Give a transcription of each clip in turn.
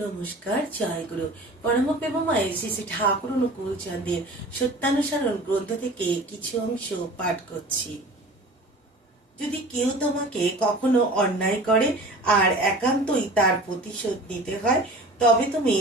নমস্কার, জয় গুরু। পরম প্রেমময় শ্রী শ্রী ঠাকুর অনুকূল চন্দ্রের সত্যানুসরণ গ্রন্থ থেকে কিছু অংশ পাঠ করছি। যদি কেউ তোমাকে কখনো অন্যায় করে আর একান্তই তার প্রতিশোধ নিতে হয়, তবে তুমি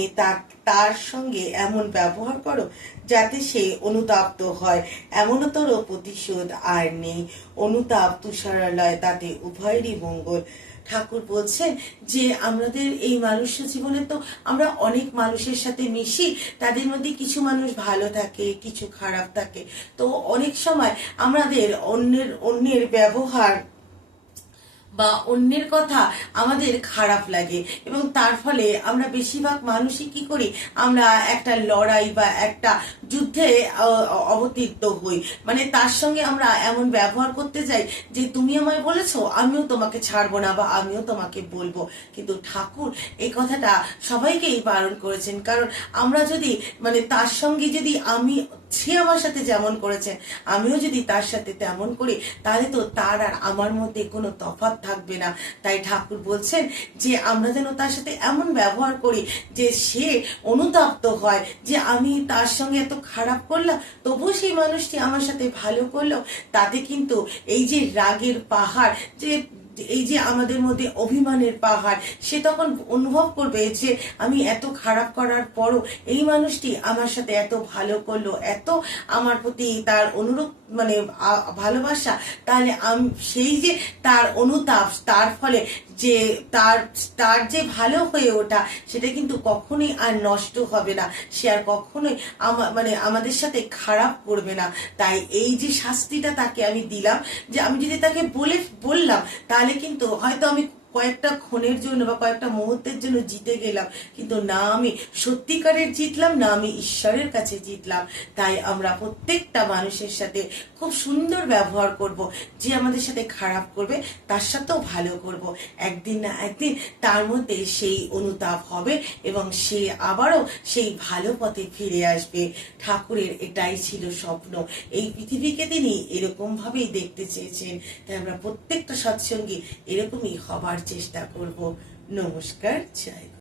তার সঙ্গে এমন ব্যবহার করো যাতে সে অনুতপ্ত হয়। এমনতর প্রতিশোধ আর নেই। অনুতাপ তুষারালয়, তাতে উভয়েরই মঙ্গল। ঠাকুর বলছেন যে আমাদের এই মানুষ জীবনে তো আমরা অনেক মানুষের সাথে মিশি, তাদের মধ্যে কিছু মানুষ ভালো থাকে, কিছু খারাপ থাকে। তো অনেক সময় আমাদের অন্যের ব্যবহার বা অন্যের কথা আমাদের খারাপ লাগে, এবং তার ফলে আমরা বেশিরভাগ মানুষই কি করি, আমরা একটা লড়াই বা একটা যুদ্ধে অবতীর্ণ হই। মানে তার সঙ্গে আমরা এমন ব্যবহার করতে যাই যে তুমি আমায় বলেছো, আমিও তোমাকে ছাড়বো না বা আমিও তোমাকে বলবো। কিন্তু ঠাকুর এই কথাটা সবাইকেই বারণ করেছেন, কারণ আমরা যদি তার সঙ্গে যদি সে আমার সাথে যেমন করেছে আমিও যদি তার সাথে তেমন করি, তাহলে তো তার আর আমার মধ্যে কোনো তফাৎ থাকবে না। তাই ঠাকুর বলছেন যে আমরা যেন তার সাথে এমন ব্যবহার করি যে সে অনুতপ্ত হয় যে আমি তার সঙ্গে এত খারাপ করলাম, তবুও সেই মানুষটি আমার সাথে ভালো করলো। তাতে কিন্তু এই যে রাগের পাহাড়, যে এই যে আমাদের মধ্যে অভিমানের পাহাড়, সে তখন অনুভব করবে যে আমি এত খারাপ করার পরও এই মানুষটি আমার সাথে এত ভালো করলো, এত আমার প্রতি তার অনুরূপ ভালোবাসা। তাহলে সেই যে তার অনুতাপ, তার ফলে যে তার যে ভালো হয়ে ওঠা, সেটা কিন্তু কখনোই আর নষ্ট হবে না। সে আর কখনোই আমাদের সাথে খারাপ করবে না। তাই এই যে শাস্তিটা তাকে আমি দিলাম, যে আমি যদি তাকে বললাম, তাহলে কিন্তু হয়তো আমি কয়েকটা ক্ষণের জন্য বা কয়েকটা মুহূর্তের জন্য জিতে গেলাম, কিন্তু না আমি সত্যিকারের জিতলাম, না আমি ঈশ্বরের কাছে জিতলাম। তাই আমরা প্রত্যেকটা মানুষের সাথে খুব সুন্দর ব্যবহার করব। যে আমাদের সাথে খারাপ করবে তার সাথেও ভালো করব। একদিন না একদিন তার মধ্যে সেই অনুতাপ হবে এবং সে আবারও সেই ভালো পথে ফিরে আসবে। ঠাকুরের এটাই ছিল স্বপ্ন। এই পৃথিবীকে তিনি এরকম ভাবেই দেখতে চেয়েছেন। তাই আমরা প্রত্যেকটা সৎসঙ্গী এরকমই হবার চেষ্টা করব। নমস্কার, জয়।